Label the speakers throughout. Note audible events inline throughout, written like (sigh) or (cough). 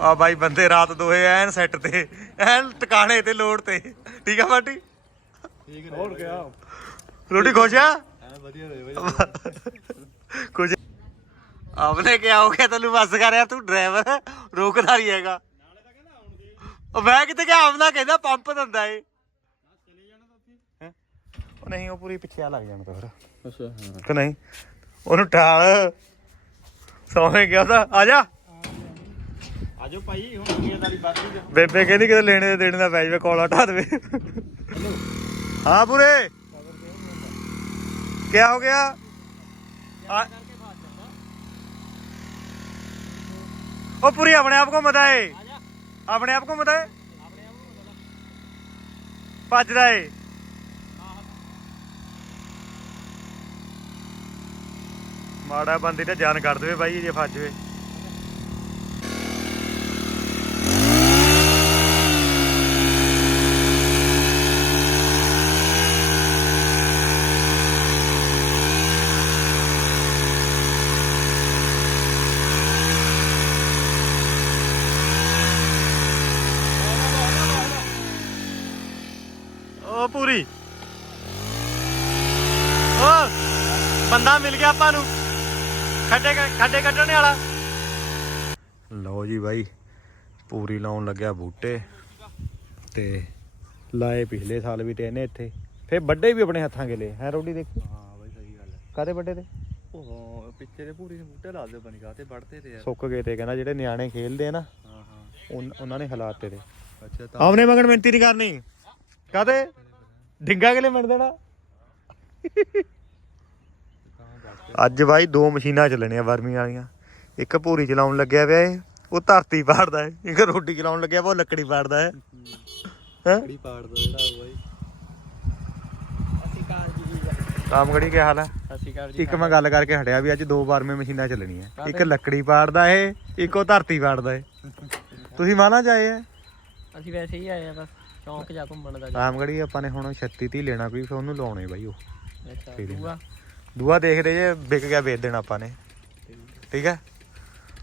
Speaker 1: ਆ ਬਾਈ ਬੰਦੇ ਰਾਤ ਦੋਏ ਐਨ ਸੈੱਟ ਤੇ ਐਨ ਟਿਕਾਣੇ ਤੇ ਲੋੜ ਤੇ। ਠੀਕ ਆ ਬਾਟੀ?
Speaker 2: ਠੀਕ ਹੋਰ ਗਿਆ
Speaker 1: ਰੋਟੀ ਖੁਸ਼ ਆ?
Speaker 2: ਐ ਵਧੀਆ ਰਹੇ ਬਾਈ।
Speaker 1: ਕੁਝ ਆਪਨੇ ਕਿਹਾ ਹੋ ਗਿਆ ਤੈਨੂੰ ਬੱਸ ਕਰ ਯਾਰ ਤੂੰ ਡਰਾਈਵਰ ਰੋਕਦਾ ਨਹੀਂ ਹੈਗਾ। ਉਹ ਮੈਂ ਕਿਤੇ ਕਿ ਆਮਨਾ ਕਹਿੰਦਾ ਪੰਪ ਦਿੰਦਾ ਏ? ਉਹ ਨਹੀਂ ਉਹ ਪੂਰੀ ਪਿੱਛੇ ਆ ਲੱਗ ਜਾਣਾ ਤਾਂ ਫਿਰ।
Speaker 2: ਅੱਛਾ ਹਾਂ।
Speaker 1: ਕਿ ਨਹੀਂ? ਉਹਨੂੰ ਟਾਲ। ਸੌਵੇਂ ਗਿਆ ਤਾਂ ਆ ਜਾ।
Speaker 2: ਆਜੋ ਭਾਈ, ਹੁਣ ਦੁਨੀਆਦਾਰੀ ਬਾਕੀ ਜੋ
Speaker 1: ਬੇਬੇ ਕਹਿੰਦੀ ਕਿਤੇ ਲੈਣੇ ਦੇ ਦੇਣੇ ਦਾ ਪੈ ਜਾਵੇ ਕੋਲਾ ਢਾ ਦੇਵੇ। ਹਾਂ ਪੂਰੇ। ਕੀ ਹੋ ਗਿਆ? ਆ- ਉਹ ਪੂਰੀ ਆਪਣੇ ਆਪ ਘੁੰਮਦਾ ਏ। ਆਪਣੇ ਆਪ ਘੁੰਮਦਾ ਏ? ਭੱਜਦਾ ਏ। ਮਾੜਾ ਬੰਦੇ ਤੇ ਜਾਨ ਕਰ ਦੇਵੇ ਬਾਈ ਜੇ ਫੱਜ ਜਵੇ ਉਹ ਪੂਰੀ। ਉਹ ਬੰਦਾ ਮਿਲ ਗਿਆ ਆਪਾਂ ਨੂੰ। ਖੱਡੇ ਖੱਡੇ ਕੱਢਣ ਵਾਲਾ। ਲਓ ਜੀ ਬਾਈ ਪੂਰੀ ਲਾਉਣ ਲੱਗਿਆ ਬੂਟੇ। ਤੇ ਲਾਏ ਪਿਛਲੇ ਸਾਲ ਵੀ ਤੇ ਇਹਨੇ ਇੱਥੇ। ਫੇ ਵੱਡੇ ਵੀ ਆਪਣੇ ਹੱਥਾਂ ਗੇਲੇ ਹੈ ਰੋਡੀ ਦੇਖੀ?
Speaker 2: ਹਾਂ ਬਾਈ ਸਹੀ ਗੱਲ ਹੈ।
Speaker 1: ਕਾਦੇ ਵੱਡੇ ਤੇ?
Speaker 2: ਉਹ ਪਿੱਛੇ ਦੇ ਪੂਰੀ ਬੂਟੇ ਲਾ ਦੇ ਬਣ ਗਾ ਤੇ ਵੜਦੇ ਤੇ
Speaker 1: ਸੁੱਕ ਗਏ ਤੇ ਕਹਿੰਦਾ ਜਿਹੜੇ ਨਿਆਣੇ ਖੇਲਦੇ ਆ ਨਾ
Speaker 2: ਹਾਂ ਹਾਂ।
Speaker 1: ਉਹਨਾਂ ਨੇ ਹਾਲਾਤ ਤੇ
Speaker 2: ਅੱਛਾ ਤਾਂ
Speaker 1: ਆਮਨੇ ਮਗਨ ਮਿਹਨਤੀ ਨਹੀਂ ਕਰਨੀ। ਕਾਦੇ ਡਿੰਗਾ ਕਿਲੇ ਮਿਣ ਦੇਣਾ। ਅੱਜ ਬਾਈ ਦੋ ਮਸ਼ੀਨਾਂ ਚੱਲਣੀਆਂ ਵਰਮੀ ਵਾਲੀਆਂ। ਇੱਕ ਭੂਰੀ ਚਲਾਉਣ ਲੱਗਿਆ ਪਿਆ ਏ ਉਹ ਧਰਤੀ ਪਾੜਦਾ ਏ ਇੱਕ ਰੋਟੀ ਚਲਾਉਣ ਲੱਗਿਆ ਪਿਆ ਉਹ ਲੱਕੜੀ ਪਾੜਦਾ ਏ ਹੈ?
Speaker 2: ਕੜੀ ਪਾੜ ਦੋ ਜਿਹੜਾ ਉਹ ਬਾਈ। ਅਸੀਂ ਕਾਰ ਜੀ
Speaker 1: ਕਾਮਗੜੀ ਕੀ ਹਾਲ ਹੈ
Speaker 2: ਅਸੀਂ ਕਾਰ
Speaker 1: ਇੱਕ ਮੈਂ ਗੱਲ ਕਰਕੇ ਹਟਿਆ ਵੀ ਅੱਜ ਦੋ ਵਾਰਮੇ ਮਸ਼ੀਨਾਂ ਚੱਲਣੀਆਂ। ਇੱਕ ਲੱਕੜੀ ਪਾੜਦਾ ਏ ਇੱਕ ਉਹ ਧਰਤੀ ਪਾੜਦਾ ਏ ਤੁਸੀਂ ਮਾਨਾ ਜਾਏ ਆ?
Speaker 3: ਅਸੀਂ ਵੈਸੇ ਹੀ ਆਏ ਆ ਬਸ। ਸ਼ੌਂਕ ਜਾ ਘੁੰਮਣ ਦਾ
Speaker 1: ਰਾਮਗੜੀ ਆਪਾਂ ਨੇ ਹੁਣ 36 ਤੀ ਲੈਣਾ ਕੋਈ ਫਿਰ ਉਹਨੂੰ ਲਾਉਣੇ ਬਾਈ ਉਹ।
Speaker 3: ਅੱਛਾ
Speaker 1: ਠੀਕ ਹੈ।
Speaker 3: ਦੂਆ?
Speaker 1: ਦੂਆ ਦੇਖਦੇ ਜੇ ਵਿਕ ਗਿਆ ਵੇਚ ਦੇਣਾ ਆਪਾਂ ਨੇ। ਠੀਕ ਹੈ?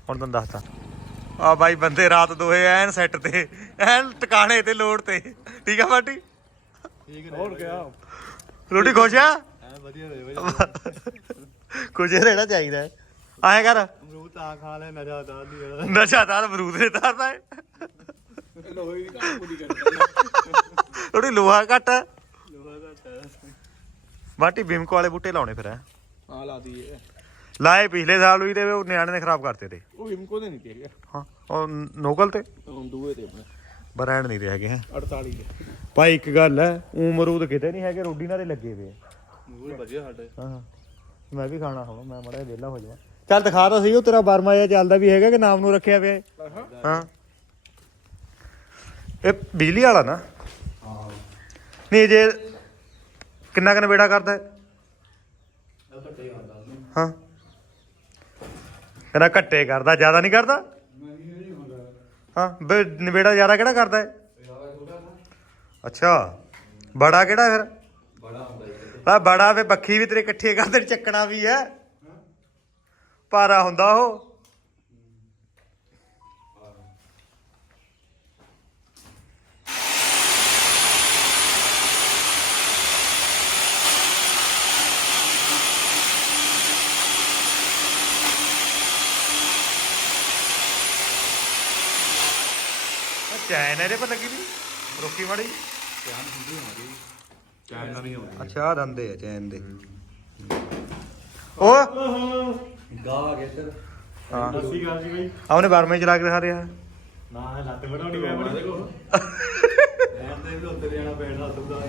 Speaker 1: ਹੁਣ ਤੁਹਾਨੂੰ ਦੱਸਦਾ। ਆ ਬਾਈ ਬੰਦੇ ਰਾਤ ਦੋਏ ਐਨ ਸੈੱਟ ਤੇ ਐਨ ਟਿਕਾਣੇ ਤੇ ਲੋੜ ਤੇ। ਠੀਕ ਆ ਬਾਟੀ?
Speaker 2: ਠੀਕ ਹੋਰ ਗਿਆ
Speaker 1: ਰੋਟੀ ਖੁਸ਼ ਆ?
Speaker 2: ਐ ਵਧੀਆ ਰਹੇ ਬਾਈ।
Speaker 1: ਕੁਝ ਰਹਿਣਾ ਚਾਹੀਦਾ। ਹੈ। ਆਏ ਕਰ।
Speaker 2: ਅਮਰੂਦ ਤਾਂ ਖਾ ਲੈ ਨਜ਼ਾ ਦਾ ਦੀ
Speaker 1: ਨਸ਼ਾਦਾਰ ਬਰੂਦ ਨੇ ਤਾਰਦਾ ਹੈ
Speaker 2: ਲੋਹੇ ਦੀ ਕੰਮ ਪੂਰੀ ਕਰਦਾ
Speaker 1: ਥੋੜੀ ਲੋਹਾ ਘੱਟ ਹੈ।
Speaker 2: ਲੋਹਾ ਟਾਇਰ
Speaker 1: ਬਾਟੀ ਬਿਮਕੋ ਵਾਲੇ ਬੂਟੇ ਲਾਉਣੇ ਫਿਰ ਹੈ
Speaker 2: ਆ
Speaker 1: ਲਾਏ ਪਿਛਲੇ ਸਾਲ ਵੀ ਤੇ ਉਹ ਨਿਆਣੇ ਨੇ ਖਰਾਬ ਕਰਤੇ ਤੇ।
Speaker 2: ਉਹ ਇਮਕੋ ਦੇ ਨਹੀਂ ਤੇਰੇ।
Speaker 1: ਹਾਂ ਉਹ ਨੋਕਲ ਤੇ?
Speaker 2: ਹੁਣ ਦੂਏ ਤੇ ਆਪਣੇ।
Speaker 1: ਬਰੈਂਡ ਨਹੀਂ ਰਹੇ ਹੈਗੇ ਹੈ।
Speaker 2: 48 ਦੇ।
Speaker 1: ਭਾਈ ਇੱਕ ਗੱਲ ਹੈ ਊ ਅਮਰੂਦ ਕਿਤੇ ਨਹੀਂ ਹੈਗੇ ਰੋਡੀ ਨਾਲ ਲੱਗੇ ਵੇ
Speaker 2: ਉਹ ਵਧੀਆ ਸਾਡੇ।
Speaker 1: ਹਾਂ ਹਾਂ। ਮੈਂ ਵੀ ਖਾਣਾ ਹੁਣ ਮੈਂ ਮੜਾ ਵਿਹਲਾ ਹੋ ਜਾਵਾਂ। ਚੱਲ ਦਿਖਾ ਤਾਂ ਸਹੀ ਉਹ ਤੇਰਾ ਬਰਮਾ ਜਿਹਾ ਚੱਲਦਾ ਵੀ ਹੈਗਾ ਕਿ ਨਾਮ ਨੂੰ ਰੱਖਿਆ ਪਿਆ ਹੈ? ਹਾਂ। ਇਹ ਬਿਜਲੀ ਵਾਲਾ ਨਾ?
Speaker 2: ਹਾਂ
Speaker 1: ਨਹੀਂ, ਜੇ ਕਿੰਨਾ ਕਿੰਨਾ ਬੇੜਾ ਕਰਦਾ ਹੈ?
Speaker 2: ਇਹ? ਤਾਂ ਟੇ ਆਉਂਦਾ
Speaker 1: ਹਾਂ। ਕਹਿੰਦਾ ਘੱਟੇ ਕਰਦਾ, ਜ਼ਿਆਦਾ ਨਹੀਂ ਕਰਦਾ?
Speaker 2: ਨਹੀਂ ਹੁੰਦਾ
Speaker 1: ਹਾਂ ਬੇ ਨਵੇੜਾ ਜ਼ਿਆਦਾ ਕਿਹੜਾ ਕਰਦਾ ਹੈ
Speaker 2: ਯਾਰਾ ਛੋਟਾ
Speaker 1: ਅੱਛਾ, ਬੜਾ ਕਿਹੜਾ ਫਿਰ?
Speaker 2: ਬੜਾ ਹੁੰਦਾ
Speaker 1: ਆ ਬੜਾ ਵੇ ਬੱਖੀ ਵੀ ਤੇਰੇ ਇਕੱਠੇ ਕਰਦੇ, ਚੱਕਣਾ ਵੀ ਹੈ। ਭਾਰਾ ਹੁੰਦਾ ਉਹ। ਚੈਨ ਇਹਦੇ ਪਰ ਲੱਗੀ ਵੀ? ਰੋਕੀ ਮਾੜੀ
Speaker 2: ਧਿਆਨ ਹੁੰਦੀ ਹਮਾਰੀ ਚਾਹ ਨਾ ਨਹੀਂ ਹੁੰਦੀ
Speaker 1: ਅੱਛਾ ਆਹ ਦੰਦੇ ਆ ਚੈਨ ਦੇ। ਉਹ
Speaker 2: ਗਾ ਆ ਗਿਆ ਇੱਧਰ।
Speaker 1: ਹਾਂ।
Speaker 2: ਸਸੀ ਗੱਲ ਜੀ ਬਈ।
Speaker 1: ਆਉਨੇ ਬਾਰਵੇਂ ਚਲਾ ਕੇ ਦਿਖਾ ਰਿਹਾ।
Speaker 2: ਨਾ ਲੱਤ ਬਣਾਉਣੀ ਮੈਂ ਬੜੀ। ਕੋ ਐਂ ਤੇ ਵੀ ਉੱਤੇ ਜਾਣਾ ਪੈਣਾ ਸੁਦਾ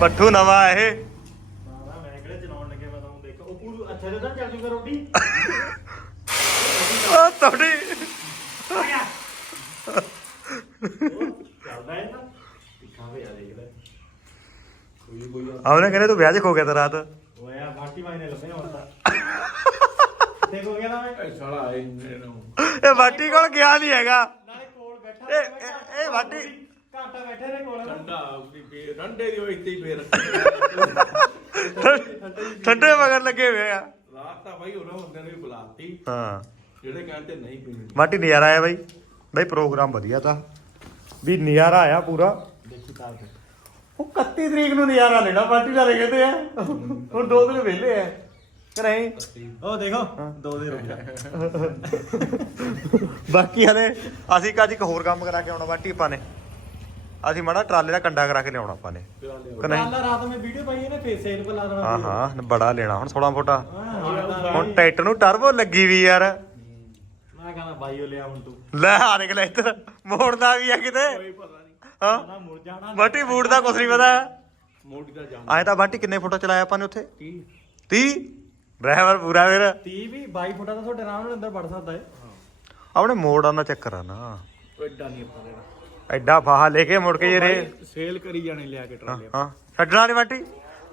Speaker 1: ਪੱਠੂ ਨਵਾਂ ਇਹ।
Speaker 2: ਮੈਂ ਕਿਹੜੇ ਚਲਾਉਣ ਲੱਗੇ ਮੈਂ ਤੁਹਾਨੂੰ ਦੇਖੋ। ਉਹ ਪੂਰੂ ਅੱਛਾ ਜਦੋਂ ਚੱਲ ਜੂਗਾ ਰੋਟੀ
Speaker 1: ਉਹ ਤੁਹਾਡੀ
Speaker 2: ਚੱਲਦਾ ਹੈ ਨਾ ਦਿਖਾ ਵੇ ਆ ਦੇਖ ਲੈ ਕੋਈ ਕੋਈ
Speaker 1: ਆਉਨੇ ਕਹਿੰਦੇ ਤੂੰ ਵਿਆਹ 'ਚ ਖੋ ਗਿਆ ਤਾ ਰਾਤ।
Speaker 2: ਉਹ ਆ ਬਾਟੀ ਮਾਈ ਨੇ ਲੱਭੇ ਹੁਣ ਤਾਂ। ਦੇਖੋ ਗਿਆ ਨਾ ਮੈਂ? ਸਾਲਾ ਆਏ ਨੂੰ
Speaker 1: ਇਹ ਵਾਟੀ ਕੋਲ ਗਿਆ ਨਹੀਂ ਹੈਗਾ।
Speaker 2: ਨਾਲੇ ਕੋਲ ਬੈਠਾ
Speaker 1: ਇਹ ਇਹ- ਇਹ
Speaker 2: ਘਾਟਾ ਬੈਠੇ ਨੇ ਕੋਲ। ਠੰਡਾ ਵੀ ਫੇਰ ਠੰਡੇ ਦੀ ਉਹ ਇੱਥੇ ਹੀ ਫੇਰ।
Speaker 1: ਠੰਡੇ ਮਗਰ ਲੱਗੇ ਹੋਏ ਆ।
Speaker 2: ਰਾਤ ਤਾਂ ਬਾਈ ਉਹਨਾਂ ਬੰਦਿਆਂ ਨੇ ਵੀ ਬੁਲਾਤੀ।
Speaker 1: ਹਾਂ।
Speaker 2: ਜਿਹੜੇ ਕਹਿੰਦੇ ਨਹੀਂ ਪੀਣੀ
Speaker 1: ਵਾਟੀ ਨਜ਼ਾਰਾ ਆਇਆ ਬਾਈ। ਬਈ ਪ੍ਰੋਗਰਾਮ ਵਧੀਆ ਤਾਂ। ਵੀ ਨਜ਼ਾਰਾ ਆਇਆ ਪੂਰਾ।
Speaker 2: ਦੇਖੀ ਤੇ
Speaker 1: ਉਹ 31 ਤਰੀਕ ਨੂੰ ਨਜ਼ਾਰਾ ਲੈਣਾ ਪਾਰਟੀ ਦਾ ਕਹਿੰਦੇ ਆ। ਹੁਣ ਦੋ ਦਿਨ ਵਿਹਲੇ ਆ। ਕਿ ਨਹੀਂ?
Speaker 2: ਉਹ ਦੇਖੋ ਦੋ ਦੇ ਰੁਕ
Speaker 1: ਬਾਕੀ ਹਲੇ ਅਸੀਂ ਕੱਜ ਇੱਕ ਹੋਰ ਕੰਮ ਕਰਾ ਕੇ ਆਉਣਾ ਬਾਟੀ ਆਪਾਂ ਨੇ। ਅਸੀਂ ਮਾੜਾ ਟਰਾਲੇ ਦਾ ਕੰਡਾ ਕਰਾ ਕੇ ਲਿਆਉਣਾ ਆਪਾਂ ਨੇ।
Speaker 2: ਕੱਲ ਰਾਤ ਮੈਂ ਵੀਡੀਓ ਪਾਈ ਹੈ ਨਾ ਫੇਸ ਸੇਲ ਪਰ ਲਾ ਦੇਣਾ
Speaker 1: ਹਾਂ ਹਾਂ ਬੜਾ ਲੈਣਾ। ਹੁਣ 16 ਫੁੱਟਾ। ਹੁਣ ਟਰੈਕਟਰ ਨੂੰ ਟਰਬੋ ਲੱਗੀ ਵੀ ਯਾਰ।
Speaker 2: ਬਾਈਓ ਲਿਆ ਹੁਣ ਤੂੰ।
Speaker 1: ਲੈ ਆ ਦੇਖ ਲੈ ਇੱਧਰ। ਮੋੜਦਾ ਵੀ ਆ ਕਿਤੇ?
Speaker 2: ਪਤਾ ਨਹੀਂ।
Speaker 1: ਹਾਂ?
Speaker 2: ਨਾ ਮੁੜ ਜਾਣਾ
Speaker 1: ਬਾਟੀ ਬੂਟ ਦਾ ਕੁਛ ਨਹੀਂ ਪਤਾ।
Speaker 2: ਮੋੜੀ ਦਾ ਜਾਮ
Speaker 1: ਆਏ ਤਾਂ ਬਾਟੀ ਕਿੰਨੇ ਫੁੱਟ ਚਲਾਇਆ ਆਪਾਂ ਨੇ ਉੱਥੇ?
Speaker 2: 30
Speaker 1: 30 ਡਰਾਈਵਰ ਪੂਰਾ ਫਿਰ।
Speaker 2: 30 ਵੀ 22 ਫੁੱਟਾ ਤਾਂ ਤੁਹਾਡੇ ਆਰਾਮ ਨਾਲ ਅੰਦਰ ਵੜ ਸਕਦਾ ਹੈ।
Speaker 1: ਆਪਣੇ ਮੋੜਾਂ ਦਾ ਚੱਕਰ ਆ ਨਾ।
Speaker 2: ਐਡਾ ਨਹੀਂ ਆਪਾਂ ਦੇਣਾ।
Speaker 1: ਐਡਾ ਫਾਹਾ ਲੈ ਕੇ ਮੁੜ ਕੇ ਜੇ ਰੇ।
Speaker 2: ਸੇਲ ਕਰੀ ਜਾਣੇ ਲਿਆ ਕੇ ਟਰਾਲੇ
Speaker 1: ਹਾਂ। ਛੱਡਣਾ ਨਹੀਂ ਬਾਟੀ।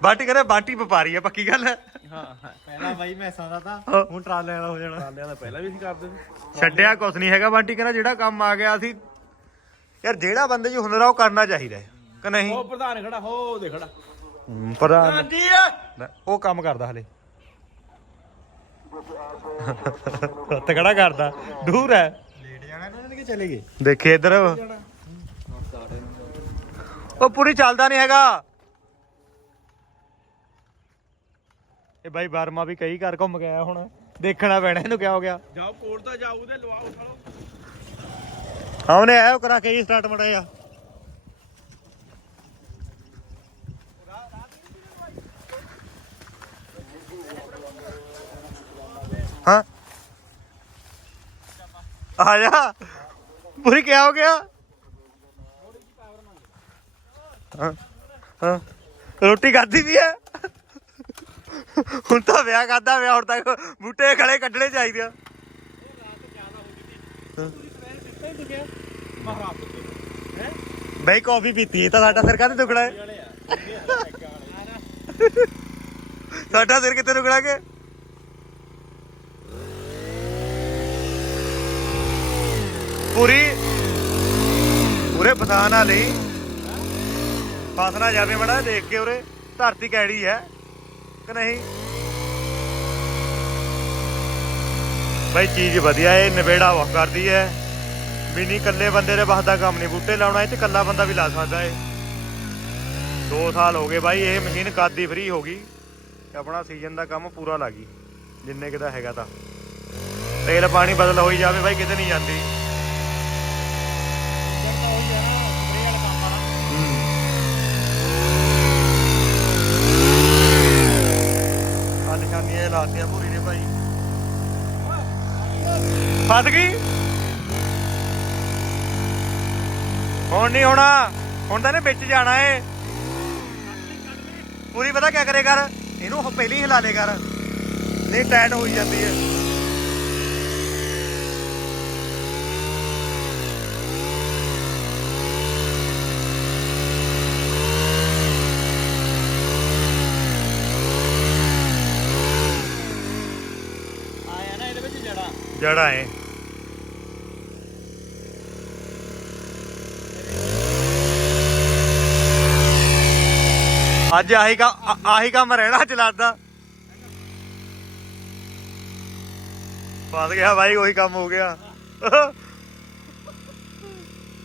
Speaker 1: ਬਾਟੀ ਕਰੇ ਬਾਟੀ ਵਪਾਰੀ ਆ ਪੱਕੀ ਗੱਲ ਹੈ।
Speaker 2: ਹਾਂ ਪਹਿਲਾਂ ਬਾਈ ਮੈਸਾਂ ਦਾ ਤਾਂ। ਹੁਣ ਟਰਾਲਿਆਂ ਦਾ ਹੋ ਜਾਣਾ। ਟਰਾਲਿਆਂ ਦਾ ਪਹਿਲਾਂ ਵੀ ਸੀ ਕਰਦੇ
Speaker 1: ਛੱਡਿਆ ਕੁਛ ਨਹੀਂ ਹੈਗਾ ਬਾਟੀ ਕਹਿੰਦਾ ਜਿਹੜਾ ਕੰਮ ਆ ਗਿਆ ਅਸੀਂ ਯਾਰ ਜਿਹੜਾ ਬੰਦੇ 'ਚ ਹੁਨਰ ਆ ਉਹ ਕਰਨਾ ਚਾਹੀਦਾ ਹੈ ਕਿ ਨਹੀਂ?
Speaker 2: ਉਹ ਪ੍ਰਧਾਨ ਖੜਾ ਹੋ ਦੇ ਖੜਾ।
Speaker 1: ਪ੍ਰਧਾਨ। ਲੈ, ਉਹ ਕੰਮ ਕਰਦਾ ਹਲੇ। ਤੇ ਕਿਹੜਾ ਕਰਦਾ ਦੂਰ ਹੈ।
Speaker 2: ਲੇਟ ਜਾਣਾ ਇਹਨਾਂ ਨੇ ਕਿ ਚਲੇ ਗਏ?
Speaker 1: ਦੇਖੇ ਇੱਧਰ। ਉਹ ਪੂਰੀ ਚੱਲਦਾ ਨਹੀਂ ਹੈਗਾ। ਇਹ ਬਾਈ ਬਰਮਾ ਵੀ ਕਈ ਘਰ ਘੁੰਮ ਗਿਆ ਹੁਣ। ਦੇਖਣਾ ਪੈਣਾ ਇਹਨੂੰ ਕਿਆ ਹੋ ਗਿਆ।
Speaker 2: ਜਾਓ ਕੋਲ ਤਾਂ ਜਾਊ ਤੇ ਲਵਾ ਉਠਾ ਲਓ।
Speaker 1: ਆਉਨੇ ਉਹ ਕਰਾ ਕੇ ਹੀ ਸਟਾਰਟ ਮੜਾਇਆ ਹਾਂ। ਆ ਜਾ। ਪੂਰੀ ਕਿਆ ਹੋ ਗਿਆ? ਹਾਂ ਹਾਂ। ਰੋਟੀ ਖਾਦੀ ਵੀ ਹੈ? ਹੁਣ ਤਾਂ ਵਿਆਹ ਕਰਦਾ ਵਿਆਹ ਹੁਣ ਤੱਕ ਬੂਟੇ ਖੜੇ ਕੱਢਣੇ ਚਾਹੀਦੇ ਆ। ਬਈ ਕਾਫੀ ਪੀਤੀ ਤਾਂ ਸਾਡਾ ਸਿਰ ਕਾਹਦੇ ਦੁਖੜਾ ਹੈ? ਸਾਡਾ ਸਿਰ ਕਿੱਥੇ ਦੁਖੜਾ ਕੇ? ਪੂਰੀ ਪੂਰੇ ਫਸਾਨਾ ਲਈ। ਫਸਣਾ ਜਾਵੇ ਮੜਾ ਦੇਖ ਕੇ ਉਰੇ ਧਰਤੀ ਕੈੜੀ ਹੈ। ਕਿ ਨਹੀਂ? ਬਈ ਚੀਜ਼ ਵਧੀਆ ਏ ਨਵੇੜਾ ਵਾ ਕਰਦੀ ਹੈ ਵੀ ਨਹੀਂ ਇਕੱਲੇ ਬੰਦੇ ਦੇ ਬਸ ਦਾ ਕੰਮ ਨਹੀਂ ਬੂਟੇ ਲਾਉਣਾ ਇਹ ਤੇ ਇਕੱਲਾ ਬੰਦਾ ਵੀ ਲਾ ਸਕਦਾ ਏ। 2 ਸਾਲ ਹੋ ਗਏ ਬਾਈ, ਇਹ ਮਸ਼ੀਨ ਕਾਦੀ ਫ੍ਰੀ ਹੋ ਗਈ ਤੇ ਆਪਣਾ ਸੀਜ਼ਨ ਦਾ ਕੰਮ ਪੂਰਾ ਲੱਗ ਗਈ। ਜਿੰਨੇ ਕਿਦਾ ਹੈਗਾ ਤਾਂ। ਤੇਲ ਪਾਣੀ ਬਦਲ ਹੋਈ ਜਾਵੇ ਬਾਈ, ਕਿਤੇ ਨਹੀਂ ਜਾਂਦੀ। ਆ ਨਿਸ਼ਾਨੀਆਂ ਲਾਤੀਆਂ ਪੂਰੀ ਨੇ ਭਾਈ। ਫਸ ਗਈ। ਹੁਣ ਨਹੀਂ ਹੋਣਾ। ਹੁਣ ਤਾਂ ਨੇ ਵਿੱਚ ਜਾਣਾ ਏ। ਪੂਰੀ ਪਤਾ ਕਿਆ ਕਰੇ ਕਰ? ਇਹਨੂੰ ਪਹਿਲੀ ਹਿਲਾ ਦੇ ਕਰ। ਨਹੀਂ ਟਾਈਟ ਹੋਈ ਜਾਂਦੀ ਹੈ
Speaker 2: ਜੜਾ
Speaker 1: ਜੜਾ ਅੱਜ ਆਹੀ ਕਾ ਆਹੀ ਕੰਮ ਰਹਿਣਾ ਚਲਾਦਾ ਫਸ ਗਿਆ ਭਾਈ ਉਹੀ ਕੰਮ ਹੋ ਗਿਆ।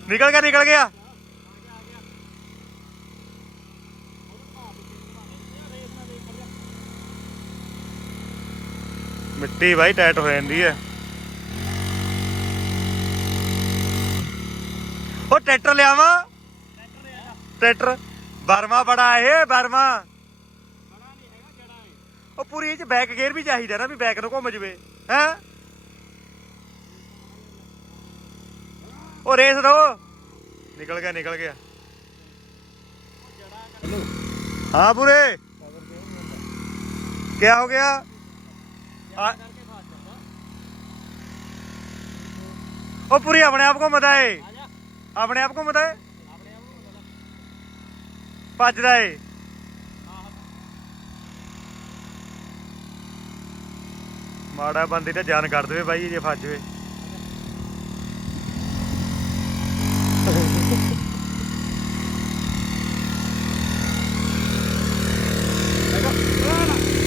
Speaker 1: ਨਿਕਲ ਗਿਆ ਨਿਕਲ ਗਿਆ। ਮਿੱਟੀ ਭਾਈ ਟਾਈਟ ਹੋ ਜਾਂਦੀ ਹੈ। ਉਹ ਟਰੈਕਟਰ ਲਿਆਵਾਂ? ਟਰੈਕਟਰ। ਬਰਮਾ ਬੜਾ ਇਹ, ਬਰਮਾ। ਉਹ ਪੂਰੀ ਇਹ ਚ ਬੈਕ ਗੇਅਰ ਵੀ ਚਾਹੀਦਾ ਨਾ ਵੀ ਬੈਕ ਨੂੰ ਘੁੰਮ ਜਵੇ, ਹੈ? ਉਹ ਰੇਸ ਦੋ ਨਿਕਲ ਗਿਆ ਨਿਕਲ ਗਿਆ। ਹਾਂ ਪੂਰੇ। ਕੀ ਹੋ ਗਿਆ? ਉਹ ਪੂਰੀ ਆਪਣੇ ਆਪ ਘੁੰਮਦਾ ਏ। ਆਪਣੇ ਆਪ ਘੁੰਮਦਾ ਏ ਭੱਜਦਾ ਏ। ਮਾੜਾ ਬੰਦੇ ਤਾਂ ਜਾਨ ਕੱਢ ਦੇਵੇ ਬਾਈ ਜੇ ਫੱਜ ਜਵੇ।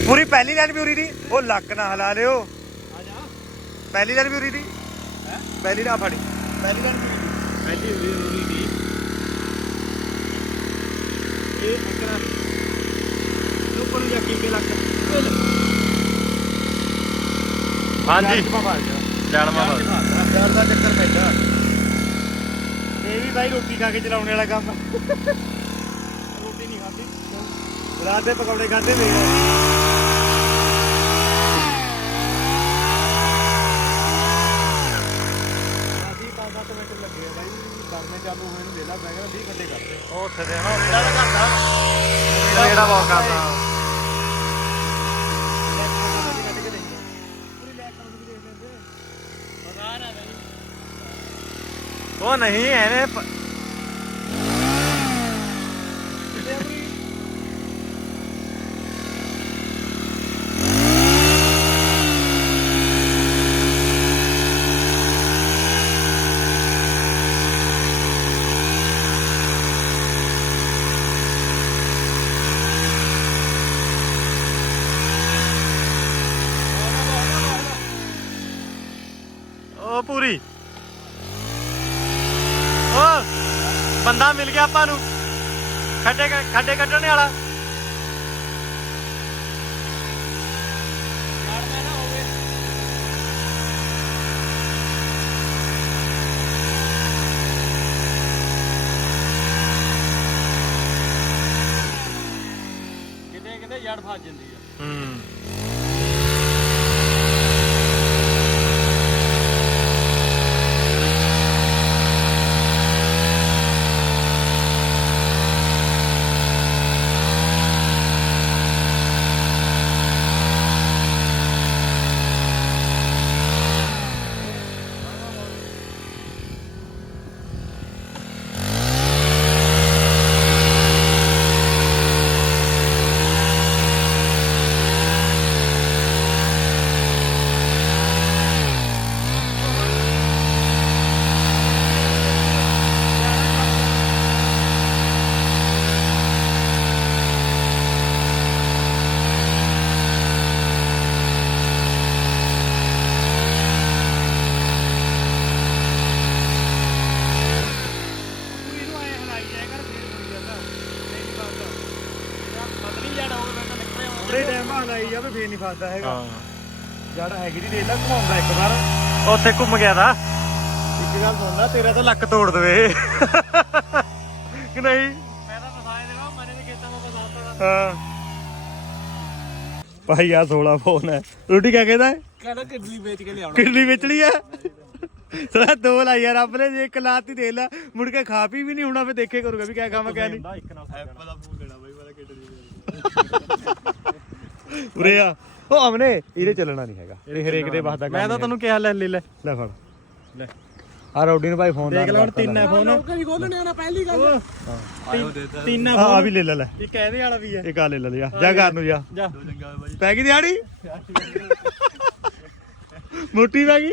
Speaker 1: ਪੂਰੀ ਪਹਿਲੀ ਲਾਈਨ ਵੀ ਉਰੀ ਦੀ। ਉਹ ਲੱਕ ਨਾ ਹਿਲਾ ਲਿਓ।
Speaker 2: ਆ ਜਾ।
Speaker 1: ਪਹਿਲੀ ਲਾਈਨ ਵੀ ਉਰੀ ਦੀ। ਪਹਿਲੀ ਨਾ ਫੜੀ।
Speaker 2: ਪਹਿਲੀ ਵਾਰ ਪਹਿਲੀ ਹੋਈ ਰੋਣੀ ਦੀ ਇਹ ਅਕਰਾ ਲੋਕਾਂ ਨੂੰ ਯਕੀਨ ਕੇ ਲੱਗ
Speaker 1: ਹਾਂਜੀ।
Speaker 2: ਬਾਬਾ
Speaker 1: ਜਾਲਮਾ
Speaker 2: ਯਾਰ ਦਾ ਚੱਕਰ ਪੈਂਦਾ। ਇਹ ਵੀ ਬਾਈ ਰੋਟੀ ਖਾ ਕੇ ਚਲਾਉਣ ਵਾਲਾ ਕੰਮ। ਰੋਟੀ ਨਹੀਂ ਖਾਂਦੀ। ਰਾਤ ਦੇ ਪਕੌੜੇ ਖਾਦੇ ਵੇ ਅਸੀਂ 5-7 ਮਿੰਟ ਲੱਗੇ ਆ ਬਾਈ ਕਰਨੇ ਚਾਲੂ ਹੋਏ ਨੂੰ ਵੇਲਾ ਬੈਗ 20 ਘੰਟੇ ਕਰਦੇ।
Speaker 1: ਉਹ ਉੱਥੇ ਦੇ ਨਾ ਰੇੜਾ ਦਾ ਕਰਦਾ ਰੇੜਾ ਬਹੁਤ ਕਰਦਾ।
Speaker 2: ਕੱਢ ਕੇ ਦੇਈਏ ਪੂਰੀ ਲੈਕ ਕੰਮ ਵੀ ਦੇਖ ਲੈਂਦੇ
Speaker 3: ਬਜ਼ਾਰ ਆ ਬਈ
Speaker 1: ਉਹ ਨਹੀਂ ਐਵੇਂ ਉਹ ਪੂਰੀ। ਉਹ ਬੰਦਾ ਮਿਲ ਗਿਆ ਆਪਾਂ ਨੂੰ। ਖੱਡੇ ਖੱਡੇ ਕੱਢਣ ਵਾਲਾ
Speaker 3: ਲੜਨਾ ਨਾ ਹੋਵੇ ਕਿਤੇ ਕਿਤੇ ਜੜ ਫਸ ਜਾਂਦੀ ਆ
Speaker 1: ਹੂੰ
Speaker 2: ਤੂੰ ਇਹਨੂੰ ਐ ਹਲਾਈ ਜਾਇਆ ਕਰ ਫੇਰ ਮੁੜ ਜਾਂਦਾ ਨਹੀਂ ਨਹੀਂ ਫਸਦਾ
Speaker 3: ਪਤਲੀ ਜੜ ਹੋਵੇ ਮੈਂ ਤਾਂ ਨਿਕਲੇ ਆਉਂਦਾ
Speaker 2: ਥੋੜੇ ਟਾਈਮ ਬਾਅਦ ਆਈ ਜਾਵੇ ਫੇਰ ਨਹੀਂ ਫਸਦਾ ਹੈਗਾ।
Speaker 1: ਹਾਂ।
Speaker 2: ਜੜ ਹੈਗੀ ਦੀ ਦੇਖ ਲੈ ਘੁਮਾਉਂਦਾ ਇੱਕ ਵਾਰ।
Speaker 1: ਉੱਥੇ ਘੁੰਮ ਗਿਆ ਦਾ
Speaker 2: ਇੱਕ ਗੱਲ ਸੁਣ ਲੈ ਤੇਰਾ ਤਾਂ
Speaker 1: ਲੱਕ ਤੋੜ ਦੇਵੇ। ਕਿ ਨਹੀਂ?
Speaker 3: ਮੈਂ ਤਾਂ ਫਸਾਏ ਦੇਣਾ ਮਨੇ ਦੇ ਖੇਤਾਂ ਮਾ ਫਸਾਤਾ
Speaker 1: ਹਾਂ। ਭਾਈ ਆ 16 ਫੋਨ ਹੈ। ਰੋਟੀ ਕਿਆ ਕਹਿੰਦਾ? ਹੈ
Speaker 2: ਕਹਿੰਦਾ ਕਿਡਲੀ ਵੇਚ ਕੇ ਲਿਆਉਣਾ।
Speaker 1: ਕਿੰਨੀ ਵਿਚਲੀ ਆ? ਸਾਲਾ ਦੋ ਲਾਈ ਯਾਰ ਰੱਬ ਨੇ ਜੇ ਇੱਕ ਲਾਤੀ ਦੇ ਲੈ। ਮੁੜ ਕੇ ਖਾ ਪੀ ਵੀ ਨਹੀਂ ਹੋਣਾ ਫੇ ਦੇਖੇ ਕਰੂਗਾ ਵੀ ਕਿਆ ਕੰਮ ਕਿਆ ਨਹੀਂ।
Speaker 2: ਇੱਕ ਨਾਲ ਐਪਲ ਦਾ ਫੋਨ ਲੈਣਾ ਬਾਈ ਵਾਲਾ ਕਿਡਲੀ
Speaker 1: ਉਰੇ ਆ। ਉਹ ਅਮਨੇ ਇਹਦੇ ਚੱਲਣਾ ਨਹੀਂ ਹੈਗਾ। ਇਹ ਹਰੇਕ ਦੇ ਬਸਦਾ
Speaker 2: ਮੈਂ ਤਾਂ ਤੈਨੂੰ ਕਿਹਾ ਲੈ ਲੈ ਲੈ।
Speaker 1: ਲੈ ਫੜ।
Speaker 2: ਲੈ।
Speaker 1: ਆ ਰੋਡੀ ਨੂੰ ਭਾਈ ਫੋਨ
Speaker 2: ਦੇਖ ਲੈ ਹੁਣ ਤਿੰਨ ਹੈ ਫੋਨ ਕਰੀ ਖੋਲਣੇ ਆਣਾ ਪਹਿਲੀ ਗੱਲ। ਤਿੰਨ ਹੈ
Speaker 1: ਆ ਵੀ ਲੈ ਲੈ ਲੈ।
Speaker 2: ਇੱਕ ਇਹਦੇ ਵਾਲਾ ਵੀ ਹੈ।
Speaker 1: ਇੱਕ ਆ ਲੈ ਲੈ ਜਾ। ਜਾ ਘਰ ਨੂੰ ਜਾ।
Speaker 2: ਜਾ।
Speaker 1: ਪੈ ਗਈ ਦਿਹਾੜੀ? ਮੋਟੀ ਪੈ ਗਈ?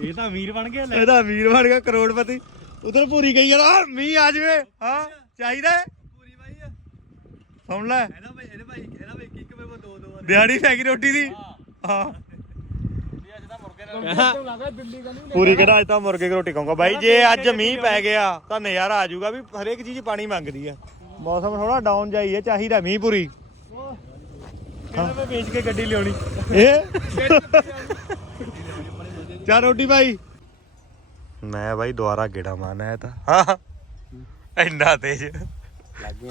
Speaker 2: ਇਹ ਤਾਂ ਅਮੀਰ ਬਣ ਗਿਆ ਲੈ।
Speaker 1: ਇਹਦਾ ਅਮੀਰ ਬਣ ਗਿਆ ਕਰੋੜਪਤੀ। ਉਧਰ ਪੂਰੀ ਗਈ ਯਾਰ। ਆ ਮੀਂਹ ਆ ਜਵੇ। ਹਾਂ ਚਾਹੀਦਾ ਸੁਣ ਲੈ।
Speaker 2: ਇਹਦਾ ਭਾਈ ਇਹਦੇ ਭਾਈ ਇਹਦਾ ਭਾਈ ਇੱਕ ਮੇਰੇ ਕੋਲ ਦੋ ਦੋ ਵਾਰ।
Speaker 1: ਦਿਹਾੜੀ ਪੈ ਗਈ ਰੋਟੀ ਦੀ। ਹਾਂ। ਪੂਰੀ ਕਿਹੜਾ ਅੱਜ ਤਾਂ ਮੁਰਗੇ ਦੀ ਰੋਟੀ ਖਾਊਂਗਾ। ਬਾਈ ਜੇ ਅੱਜ ਮੀਂਹ ਪੈ ਗਿਆ ਤਾਂ ਨਜ਼ਾਰਾ ਆ ਜਾਊਗਾ ਵੀ ਹਰੇਕ ਚੀਜ਼ ਪਾਣੀ ਮੰਗਦੀ ਆ। ਮੌਸਮ ਥੋੜਾ ਡਾਊਨ ਜਾਈ ਹੈ ਚਾਹੀਦਾ ਮੀਂਹ ਪੂਰੀ।
Speaker 2: ਕਹਿੰਦਾ ਮੈਂ ਵੇਚ ਕੇ ਗੱਡੀ ਲਿਆਉਣੀ।
Speaker 1: ਇਹ? (laughs) ਚਾਰ ਰੋਟੀ ਭਾਈ ਮੈਂ ਭਾਈ ਦੁਬਾਰਾ ਗੇੜਾ ਮਾਰਨਾ ਹੈ ਤਾਂ। ਹਾਂ। ਇੰਨਾ ਤੇਜ਼।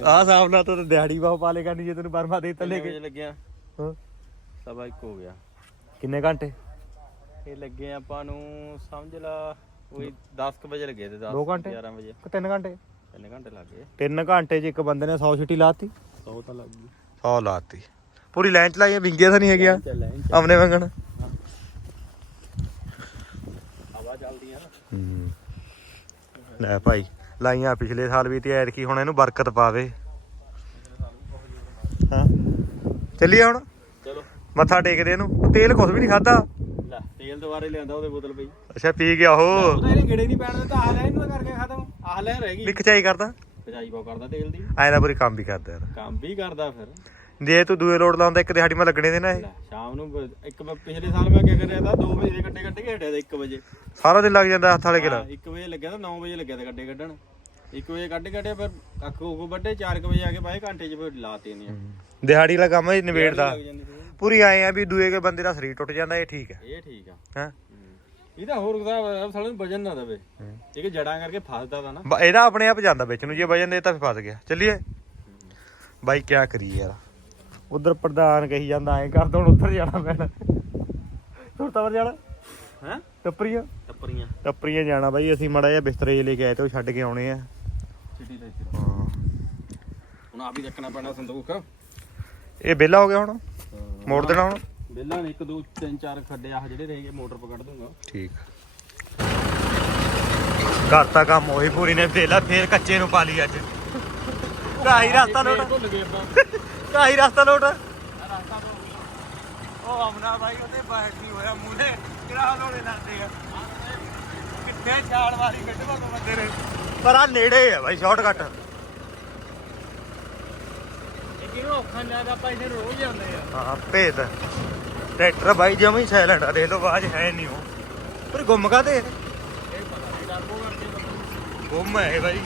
Speaker 1: ਆਹ ਸਾਹਬ ਨਾਲ ਤਾਂ ਦਿਹਾੜੀ ਬਾਹ ਪਾ ਲੇ ਕਰਨੀ ਜੇ ਤੈਨੂੰ ਬਰਮਾ ਦੇ ਤੱਲੇ ਕੇ।
Speaker 3: ਲੱਗਿਆ?
Speaker 1: ਹਾਂ।
Speaker 3: ਸਵਾ ਇੱਕ ਹੋ ਗਿਆ।
Speaker 1: ਕਿੰਨੇ ਘੰਟੇ?
Speaker 3: ਇਹ ਲੱਗੇ ਆਪਾਂ ਨੂੰ ਸਮਝ ਲਾ ਕੋਈ 10 ਵਜੇ ਲੱਗੇ ਤੇ 10
Speaker 1: ਦੋ ਘੰਟੇ?
Speaker 3: 11 ਵਜੇ।
Speaker 1: ਕਿ ਤਿੰਨ ਘੰਟੇ?
Speaker 3: 3 ਘੰਟੇ ਲੱਗ ਗਏ।
Speaker 1: ਤਿੰਨ ਘੰਟੇ 'ਚ ਇੱਕ ਬੰਦੇ ਨੇ 100 ਛਿੱਟੀ ਲਾਤੀ?
Speaker 3: 100 ਤਾਂ ਲੱਗ ਗਈ।
Speaker 1: 100 ਲਾਤੀ। ਪੂਰੀ ਲਾਈਨ ਚ ਲਾਈਆਂ ਵਿੰਗੀਆਂ ਤਾਂ ਨਹੀਂ ਹੈਗੀਆਂ? ਆਮਨੇ ਮੰਗਣ
Speaker 3: ਹਵਾ ਚੱਲਦੀ ਆ ਨਾ।
Speaker 1: ਹੂੰ। ਲੈ ਭਾਈ। ਲਾਈਆਂ ਪਿਛਲੇ ਸਾਲ ਵੀ ਤੇ ਐਤਕੀ ਹੁਣ ਇਹਨੂੰ ਬਰਕਤ ਪਾਵੇ। ਹਾਂ। ਚੱਲੀਏ ਹੁਣ?
Speaker 3: ਚਲੋ।
Speaker 1: ਮੱਥਾ ਟੇਕਦੇ ਇਹਨੂੰ। ਤੇਲ ਕੁਝ ਵੀ ਨਹੀਂ ਖਾਦਾ
Speaker 3: ਲੈ ਤੇਲ ਦੁਬਾਰੇ ਲਿਆਂਦਾ ਉਹਦੇ ਬੋਤਲ ਪਈ।
Speaker 1: ਅੱਛਾ ਪੀ ਗਿਆ ਉਹ।
Speaker 2: ਉਹਦਾ ਇਹਨੇ ਗੇੜੇ ਨਹੀਂ ਪੈਣ ਦਿੱਤਾ ਆਹ ਲੈ ਇਹਨੂੰ ਕਰਕੇ ਖਤਮ। ਆਹ ਲੈ ਰਹਿ ਗਈ।
Speaker 1: ਵੀ ਖਚਾਈ ਕਰਦਾ?
Speaker 3: ਪਜਾਈ ਪਾ ਕਰਦਾ ਤੇਲ ਦੀ।
Speaker 1: ਐਂ ਦਾ ਪੂਰੀ ਕੰਮ ਵੀ ਕਰਦਾ ਯਾਰ।
Speaker 3: ਕੰਮ ਵੀ ਕਰਦਾ ਫਿਰ।
Speaker 1: ਜੇ ਤੂੰ ਦੂਏ ਲੋਡ ਲਾਉਂਦਾ ਇੱਕ ਦਿਹਾੜੀ ਮੈਂ ਲੱਗਣੇ ਦੇ ਨਾ ਇਹ।
Speaker 3: ਸ਼ਾਮ ਨੂੰ ਇੱਕ ਪਿਛਲੇ ਸਾਲ ਮੈਂ ਕੀ ਕਰਿਆ ਤਾਂ 2 ਵਜੇ ਦੇ ਗੱਡੇ ਕੱਢ ਕੇ ਹਟਿਆ ਤਾਂ 1 ਵਜੇ।
Speaker 1: ਸਾਰਾ ਦਿਨ ਲੱਗ ਜਾਂਦਾ ਹੱਥ ਵਾਲੇ ਕਿਲਾ
Speaker 3: 1 ਵਜੇ ਲੱਗਿਆ ਤਾਂ 9 ਵਜੇ ਲੱਗਿਆ ਤਾਂ ਗੱਡੇ ਕੱਢਣ 1 ਵਜੇ ਕੱਢ ਕੱਢਿਆ ਫਿਰ ਅੱਖ ਕੋ ਵੱਡੇ 4 ਵਜੇ ਆ ਕੇ ਬਾਏ ਘੰਟੇ ਚ ਫਿਰ ਲਾਤੇ ਨੇ।
Speaker 1: ਦਿਹਾੜੀ ਵਾਲਾ ਕੰਮ ਹੀ ਨਿਬੇੜਦਾ। ਪੂਰੀ ਆਏ ਆ ਵੀ ਦੂਏ ਕੇ ਬੰਦੇ ਦਾ ਸਰੀਰ ਟੁੱਟ ਜਾਂਦਾ ਇਹ ਠੀਕ ਹੈ।
Speaker 3: ਇਹ ਠੀਕ ਆ।
Speaker 1: ਹਾਂ?
Speaker 3: ਇਹ ਤਾਂ ਹੋਰ ਦਾ ਸਾਲੇ ਨੂੰ ਵਜਨ ਨਾ ਦਵੇ। ਇਹ ਕਿ ਜੜਾਂ ਕਰਕੇ ਫਸਦਾ ਤਾਂ ਨਾ।
Speaker 1: ਇਹਦਾ ਆਪਣੇ ਆਪ ਜਾਂਦਾ ਵਿੱਚ ਨੂੰ ਜੇ ਵਜਨ ਦੇ ਤਾਂ ਫਸ ਗਿਆ। ਚੱਲੀਏ। ਬਾਈ ਕੀ ਕਰੀ ਯਾਰ। ਉਧਰ ਪ੍ਰਧਾਨ ਕਹੀ ਜਾਂਦਾ ਐ ਕਰ ਹੁਣ ਉੱਧਰ ਜਾਣਾ ਪੈਣਾ। ਸੁਰਤਾ ਵਰ ਜਾਣਾ।
Speaker 3: ਹੈ?
Speaker 1: ਟੱਪਰੀਆਂ।
Speaker 3: ਟੱਪਰੀਆਂ।
Speaker 1: ਟੱਪਰੀਆਂ ਜਾਣਾ ਬਾਈ ਅਸੀਂ ਮੜਾ ਜਿਹਾ ਬਿਸਤਰੇ ਲੈ ਕੇ ਆਏ ਤੇ ਉਹ ਛੱਡ ਕੇ ਆਉਣੇ ਆ।
Speaker 3: ਸਿੱਟੀ ਦੇ
Speaker 1: ਹਾਂ।
Speaker 3: ਹੁਣ ਆਪ ਹੀ ਚੱਕਣਾ ਪੈਣਾ ਸੰਦੂਕ
Speaker 1: ਇਹ ਵਿਹਲਾ ਹੋ ਗਿਆ ਹੁਣ? ਮੋੜ ਦੇਣਾ ਹੁਣ?
Speaker 3: ਬੇਲਾ ਨੇ 1 2 3 4 ਖੱਡੇ ਆਹ ਜਿਹੜੇ ਰਹਿ ਗਏ ਮੋਟਰ ਪਕੜ ਦੂੰਗਾ।
Speaker 1: ਠੀਕ। ਕਰਤਾ ਕੰਮ ਉਹੀ ਪੂਰੀ ਨੇ ਵੇਲਾ ਫੇਰ ਕੱਚੇ ਨੂੰ ਪਾ ਲਈ ਅੱਜ। ਕਾਹੀ ਰਸਤਾ ਲੋਟ ਕਾਹੀ ਰਸਤਾ ਲੋਟ ਉਹ ਆਮਨਾ ਬਾਈ ਉਹਦੇ ਬਾਹਰ ਨਹੀਂ ਹੋਇਆ ਮੂਹਰੇ। ਕਿਹੜਾ ਲੋੜੇ ਲਾਉਂਦੇ ਆ? ਕਿੱਥੇ ਛਾਲ ਵਾਲੀ ਕੱਢਵਾ ਦੋ ਬੰਦੇ ਨੇ? ਪਰ ਆ ਨੇੜੇ ਆ ਬਾਈ ਸ਼ਾਰਟਕਟ
Speaker 3: ਇਹ ਕਿਹਨੂੰ ਔਖਾ ਲੱਗਦਾ ਆਪਾਂ ਇਹਨੇ ਰੋਜ਼ ਜਾਂਦੇ ਆ।
Speaker 1: ਹਾਂ ਭੇਦ ਟਰੈਕਟਰ ਬਾਈ ਜਮੀ ਸਾਇਲੈਂਟ ਆ ਦੇਖ ਲੋ ਬਾਜ ਹੈ ਨਹੀਂ ਉਹ। ਪਰ ਗੁੰਮ ਕਾ ਤੇ
Speaker 3: ਇਹ ਪਤਾ ਨਹੀਂ ਡਰਬੋ ਕਰਕੇ ਬੰਦਾ
Speaker 1: ਗੁੰਮ ਹੈ ਬਾਈ।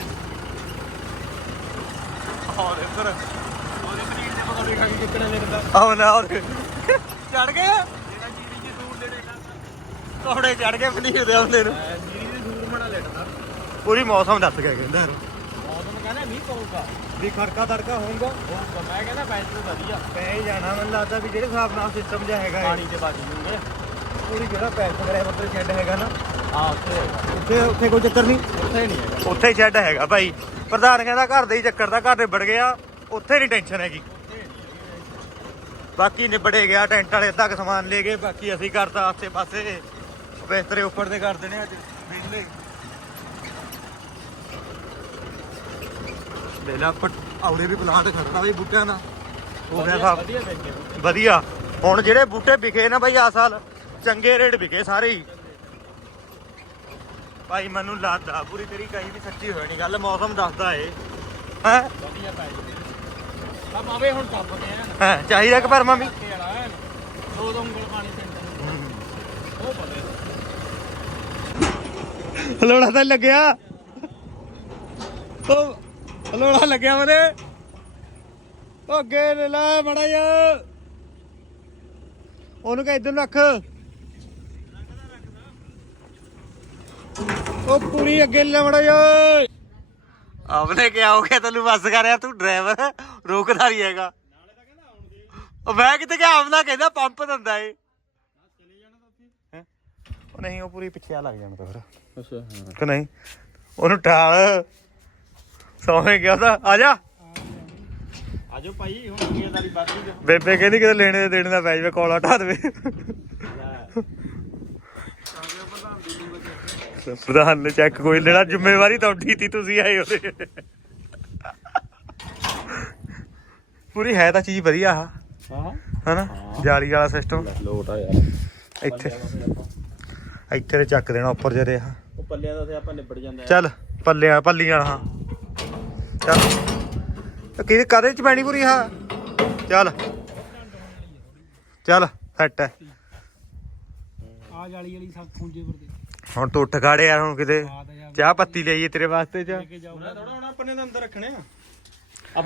Speaker 1: ਹੋਰ ਇੱਧਰ।
Speaker 3: ਉਹਦੇ ਪਨੀਰ ਦੇ ਪਕਾ ਦੇ ਖਾ ਕੇ ਲੱਗਦਾ
Speaker 1: ਆਹ ਨਾ ਹੋਰ। ਚੜ ਗਏ?
Speaker 3: ਜਿਹੜਾ ਜੀਰੀ ਜੀ ਦੂਰ ਦੇ ਡੇਟਾ
Speaker 1: ਕੋੜੇ ਚੜ ਗਏ ਪਨੀਰ ਦੇ ਆਉਂਦੇ ਨੂੰ।
Speaker 3: ਦੇ
Speaker 1: ਪੂਰੀ ਮੌਸਮ ਦੱਸ ਗਿਆ ਕਹਿੰਦਾ। ਯਾਰ
Speaker 3: ਮੌਸਮ ਕਹਿੰਦਾ ਮੀਂਹ ਪਊਗਾ।
Speaker 1: ਵੀ ਖੜਕਾ ਤੜਕਾ ਹੋਊਗਾ।
Speaker 3: ਹੋਊਗਾ। ਮੈਂ ਕਹਿੰਦਾ ਪੈਸੇ ਵਧੀਆ।
Speaker 1: ਪੈ ਹੀ ਜਾਣਾ ਮੈਨੂੰ ਲੱਗਦਾ ਵੀ ਜਿਹੜੇ ਹਿਸਾਬ ਨਾਲ ਸਿਸਟਮ ਜਿਹਾ ਹੈਗਾ
Speaker 3: ਪਾਣੀ ਤੇ ਬਾਜੀ ਜੂਗੇ।
Speaker 1: ਪੂਰੀ ਜਿਹੜਾ ਪੈਸੇ ਕਰਿਆ ਮਤਲਬ ਸ਼ੈੱਡ ਹੈਗਾ ਨਾ।
Speaker 3: ਆ ਉੱਥੇ
Speaker 1: ਉੱਥੇ ਉੱਥੇ ਕੋਈ ਚੱਕਰ ਨਹੀਂ?
Speaker 3: ਉੱਥੇ ਨਹੀਂ ਹੈਗਾ।
Speaker 1: ਉੱਥੇ ਸ਼ੈੱਡ ਹੈਗਾ ਭਾਈ। ਪ੍ਰਧਾਨ ਕਹਿੰਦਾ ਘਰ ਦੇ ਹੀ ਚੱਕਰ ਦਾ ਘਰ ਦੇ ਵੜ ਗਿਆ। ਉੱਥੇ ਨਹੀਂ ਟੈਨਸ਼ਨ ਹੈਗੀ। ਬਾਕੀ ਨਿਬੜੇ ਗਿਆ ਟੈਂਟ ਵਾਲੇ ਅੱਧਾ ਕੁ ਸਮਾਨ ਲੈ ਗਏ ਬਾਕੀ ਅਸੀਂ ਕਰਤਾ ਆਸੇ ਪਾਸੇ ਬਿਸਤਰੇ ਉੱਪਰ ਦੇ ਕਰ ਦੇਣੇ ਅੱਜ ਵਿਹਲੇ। ਵੇਲਾ ਪਟ ਆਉੜੇ ਵੀ ਪਲਾਟ ਖੜਦਾ ਬਈ ਬੂਟਿਆਂ ਦਾ। ਹੋ ਗਿਆ ਸਾਹਿਬ
Speaker 3: ਵਧੀਆ ਵੇਚੇ
Speaker 1: ਵਧੀਆ। ਹੁਣ ਜਿਹੜੇ ਬੂਟੇ ਵਿਕੇ ਨਾ ਬਈ ਆ ਸਾਲ ਚੰਗੇ ਰੇਟ ਵਿਕੇ ਸਾਰੇ ਹੀ। ਭਾਈ ਮੈਨੂੰ ਲੱਗਦਾ ਪੂਰੀ ਤੇਰੀ ਕਹੀ ਵੀ ਸੱਚੀ ਨਹੀਂ ਗੱਲ ਮੌਸਮ ਦੱਸਦਾ ਏ ਹੈ?
Speaker 3: ਵਧੀਆ ਪੈ ਜੀ। ਸਭ ਆਵੇ ਹੁਣ ਟੱਪ ਗਏ ਆ।
Speaker 1: ਹੈ ਚਾਹੀਦਾ ਕਿ ਪਰ ਮੰਮੀ?
Speaker 3: ਧੱਕੇ ਵਾਲਾ ਐਨ। ਦੋ ਦੋ ਉਂਗਲ ਪਾਣੀ ਪੈਂਦਾ ਉਹ ਪਤਾ
Speaker 1: ਤਾਂ ਲੱਗਿਆ। ਉਹ ਹਲੋੜਾ ਲੱਗਿਆ ਮਰੇ ਉਹ ਅੱਗੇ ਲੈ ਲੈ ਮੜਾ ਜਾ ਉਹਨੂੰ ਕਹ ਇਧਰ ਨੂੰ ਰੱਖ। ਉਹ ਪੂਰੀ ਅੱਗੇ ਲੈ ਮੜਾ ਜਾ ਆਪਨੇ ਕਿਹਾ ਹੋ ਗਿਆ ਤੈਨੂੰ ਬੱਸ ਕਰ ਯਾਰ ਤੂੰ ਡਰਾਈਵਰ ਰੋਕਦਾ ਨਹੀਂ ਹੈਗਾ। ਉਹ ਮੈਂ ਕਿਤੇ ਕਿ ਆਪਨਾ ਕਹਿੰਦਾ ਪੰਪ ਦਿੰਦਾ ਏ। ਹੈਂ? ਉਹ ਨਹੀਂ ਉਹ ਪੂਰੀ ਪਿੱਛੇ ਆ ਲੱਗ ਜਾਣਾ ਤਾਂ ਫਿਰ।
Speaker 3: ਅੱਛਾ ਹਾਂ।
Speaker 1: ਕਿ ਨਹੀਂ? ਉਹਨੂੰ ਟਾਲ। ਸੌਵੇਂ ਗਿਆ ਤਾਂ? ਆ ਜਾ।
Speaker 3: ਆਜੋ ਭਾਈ ਹੁਣ ਦੁਨੀਆਦਾਰੀ ਬਾਕੀ ਜੋ
Speaker 1: ਬੇਬੇ ਕਹਿੰਦੀ ਕਿਤੇ ਲੈਣੇ ਦੇ ਦੇਣੇ ਦਾ ਪੈ ਜਾਵੇ ਕੋਲਾ ਢਾ ਦੇਵੇ। ਪ੍ਰਧਾਨ ਨੇ ਚੈੱਕ ਕੋਈ ਲੈਣਾ ਜ਼ਿੰਮੇਵਾਰੀ ਤੁਹਾਡੀ ਸੀ ਤੁਸੀਂ ਆਏ ਉਹਦੇ ਪੂਰੀ ਹੈ ਤਾਂ ਚੀਜ਼ ਵਧੀਆ ਆ।
Speaker 3: ਹਾਂ।
Speaker 1: ਹਨਾ? ਜਾਲੀ ਵਾਲਾ ਸਿਸਟਮ
Speaker 3: ਲੋਟ ਆ ਯਾਰ।
Speaker 1: ਇੱਥੇ। ਇੱਥੇ ਤੇ ਚੱਕ ਦੇਣਾ ਉੱਪਰ ਜਰੇ ਆ।
Speaker 3: ਉਹ ਪੱਲਿਆਂ ਦਾ ਤੇ ਆਪਾਂ ਨਿਬੜ ਜਾਂਦਾ
Speaker 1: ਚੱਲ ਪੱਲਿਆਂ ਪੱਲੀਆਂ ਹਾਂ। ਚੱਲ। ਕਿਹਦੇ ਕਾਦੇ ਚ ਪੈਣੀ ਪੂਰੀ ਹਾਂ ਚੱਲ। ਚੱਲ ਸੈੱਟ ਹੈ।
Speaker 3: ਆ ਜਾਲੀ ਵਾਲੀ ਸਭ ਖੁੰਝੇ ਪਰ ਦੇ।
Speaker 1: ਹੁਣ ਤੂੰ ਉੱਠ ਖਾੜੇ ਯਾਰ ਹੁਣ ਕਿਤੇ। ਚਾਹ ਪੱਤੀ ਲਈਏ ਤੇਰੇ ਵਾਸਤੇ ਚ।
Speaker 3: ਕੇ ਜਾਊਗਾ ਥੋੜਾ ਹੁਣ ਆਪਣੇ ਦੇ ਅੰਦਰ ਰੱਖਣੇ ਆ।